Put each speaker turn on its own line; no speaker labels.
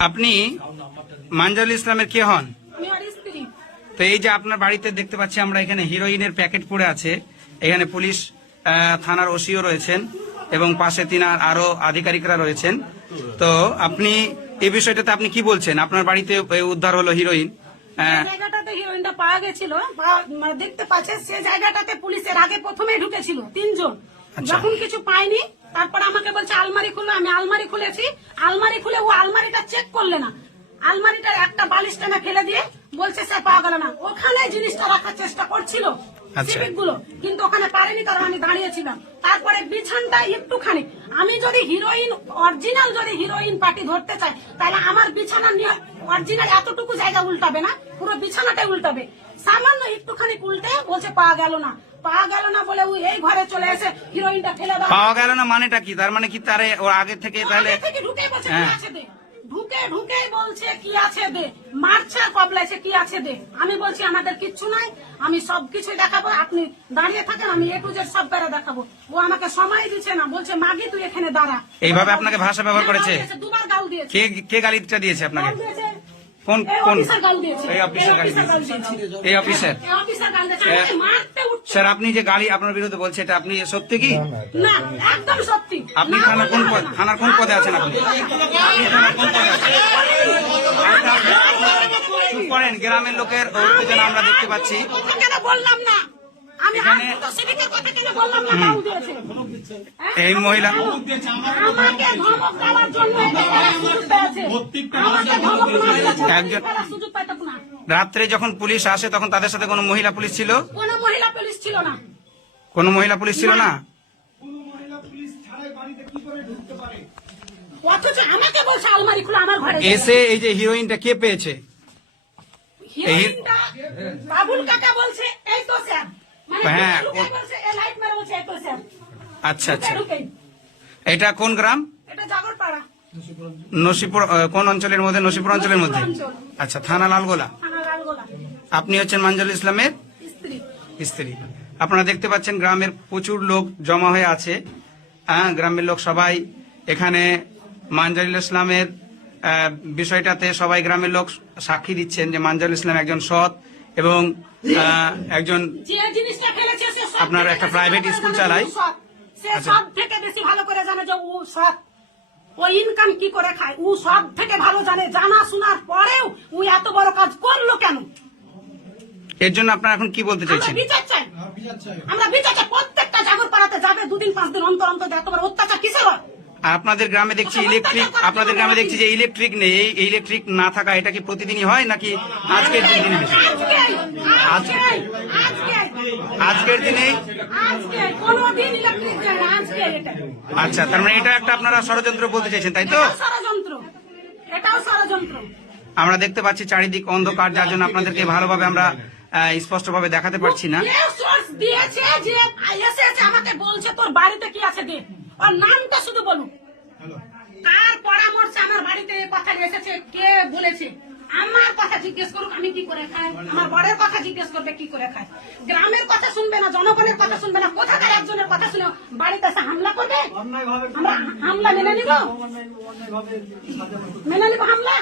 আপনি মানজারুল ইসলামের কে হন? তো এই যে আপনার বাড়িতে দেখতে পাচ্ছি আমরা এখানে হিরোইনের প্যাকেট পড়ে আছে। এখানে পুলিশ থানার ওসিও রয়েছেন এবং পাশে তিনার আরও আধিকারিকরা রয়েছেন। তো আপনি এই বিষয়টাতে আপনি কি বলছেন? আপনার বাড়িতে উদ্ধার হলো হিরোইন।
জায়গাটাতে হিরোইনটা পাওয়া গেছিল মানে দেখতে পাচ্ছে সে জায়গাটাতে পুলিশের আগে প্রথমে ঢুকেছিল তিনজন।
আচ্ছা।
যখন কিছু পাইনি তারপর আমাকে বলছে, আলমারি খুলে, আমি আলমারি খুলেছি। আলমারি খুলে ও আলমারিটা চেক করলে না। আলমারিটার একটা বালিশ টানা ফেলে দিয়ে বলছে, সে পাওয়া গেল না। ওখানে জিনিসটা রাখার চেষ্টা করছিল। সিভিকগুলো কিন্তু ওখানে পারেনি কারণ আমি দাঁড়িয়েছিলাম। তারপরে বিছানটা একটুখানি। আমি যদি হিরোইন অরিজিনাল যদি হিরোইন পার্টি ধরতে চাই তাহলে আমার বিছানা নিয়ে অরিজিনাল এতটুকু জায়গা উল্টাবে না পুরো বিছানাটাই উল্টাবে। সামান্য একটুখানি উল্টে বলছে পাওয়া গেল না। পাওয়া গেল না বলে ও এই ঘরে চলে এসে হিরোইনটা ফেলে দাও।
পাওয়া গেল না মানেটা কি? তার মানে কি তারে আগে থেকে তাহলে
ঢুকে। আছে ঢুকে ঢুকে বলছে কি আছে দে মারছে আর কবলাইছে কি আছে দে আমি বলছি আমাদের কিচ্ছু নাই আমি সবকিছু দেখাবো আপনি দাঁড়িয়ে থাকেন আমি এ টু জেড সব বেড়া দেখাবো। ও আমাকে সময় দিচ্ছে না বলছে মাগি তুই এখানে দাঁড়া।
এইভাবে আপনাকে ভাষা ব্যবহার করেছে?
দুবার গাল দিয়েছে।
কে কে গালিটা দিয়েছে আপনাকে। কোন
এই
কোন?
অফিসার গাল দিয়েছে।
এই অফিসার গালি। এই অফিসার
এই অফিসার গাল দিয়েছে। মারতে উঠছে
স্যার আপনি যে গালি আপনার বিরুদ্ধে বলছে এটা আপনি সত্যি কি?
না একদম সত্যি।
আপনি
থানা
থানার কোন পদ থানার কোন পদে আছেন আপনি? আপনি থানার কোন পদে আছেন? করেন গ্রামের লোকের উত্তেজনা আমরা দেখতে পাচ্ছি।
কেন বললাম না? দিয়েছে। হ্যাঁ?
এই মহিলা একজন-। রাত্রে যখন পুলিশ আসে তখন তাদের সাথে কোনো মহিলা পুলিশ ছিল?
কোনো মহিলা পুলিশ ছিল না।
কোনো মহিলা পুলিশ ছিল না?
অথচ আমাকে বলছে আলমারি খুলে আমার ঘরে যাবে।
এসে এই যে হিরোইনটা কে পেয়েছে?
বাবুল কাকা বলছে এই তো স্যার।
হ্যাঁ,
তো স্যার
আচ্ছা আচ্ছা। এটা কোন গ্রাম? নসিপুর কোন অঞ্চলের মধ্যে? নসিপুর অঞ্চলের মধ্যে? আচ্ছা থানা লালগোলা। আপনি হচ্ছেন মানজুল ইসলামের
স্ত্রী।
আপনারা দেখতে পাচ্ছেন গ্রামের প্রচুর লোক জমা হয়ে আছে। হ্যাঁ গ্রামের লোক সবাই এখানে মানজারুল ইসলামের বিষয়টাতে সবাই গ্রামের লোক সাক্ষী দিচ্ছেন যে মানজারুল ইসলাম একজন সৎ এবং একজন
যে জিনিসটা ফেলেছে সে
আপনার একটা প্রাইভেট
জানে
চালায়? আচ্ছা।
সব থেকে বেশি ভালো করে জানে যে ও সৎ। ও ইনকাম কি করে খায়? ও সব থেকে ভালো জানে। জানা শোনার পরেও ও এত বড় কাজ করল কেন?
এর জন্য আপনারা এখন কি বলতে চাইছেন?
বিচার চাই। আমরা বিচার চাই। প্রত্যেকটা জাগর পাড়াতে যাবে দুদিন পাঁচ দিন অন্তর অন্তর এত বড় অত্যাচার কিসের হয়?
আর আপনাদের গ্রামে দেখছি ইলেকট্রিক আপনাদের গ্রামে দেখছি যে ইলেকট্রিক নেই। এই ইলেকট্রিক না থাকা এটা কি প্রতিদিনই হয় নাকি আজকের দিন বেশি?
আজকেই,
আজকের দিনে। আচ্ছা তার মানে এটা একটা আপনারা ষড়যন্ত্র বলতে চাইছেন তাই তো? আমরা দেখতে পাচ্ছি চারিদিক অন্ধকার যার জন্য আপনাদেরকে ভালোভাবে আমরা স্পষ্ট ভাবে দেখাতে পারছি না।
দিয়েছে যে আমাকে বলছে তোর বাড়িতে কি আছে দে ওর নামটা শুধু বলুন। কার পরামর্শে আমার বাড়িতে কথা এসেছে কে বলেছে? আমার কথা জিজ্ঞেস করুক আমি কি করে খাই? আমার বড়ের কথা জিজ্ঞেস করবে কি করে খায় গ্রামের কথা শুনবে না জনগণের কথা শুনবে না কোথাকার একজনের কথা শুনে বাড়িতে এসে হামলা করবে? আমরা হামলা মেনে নিব? মেনে নিব হামলা?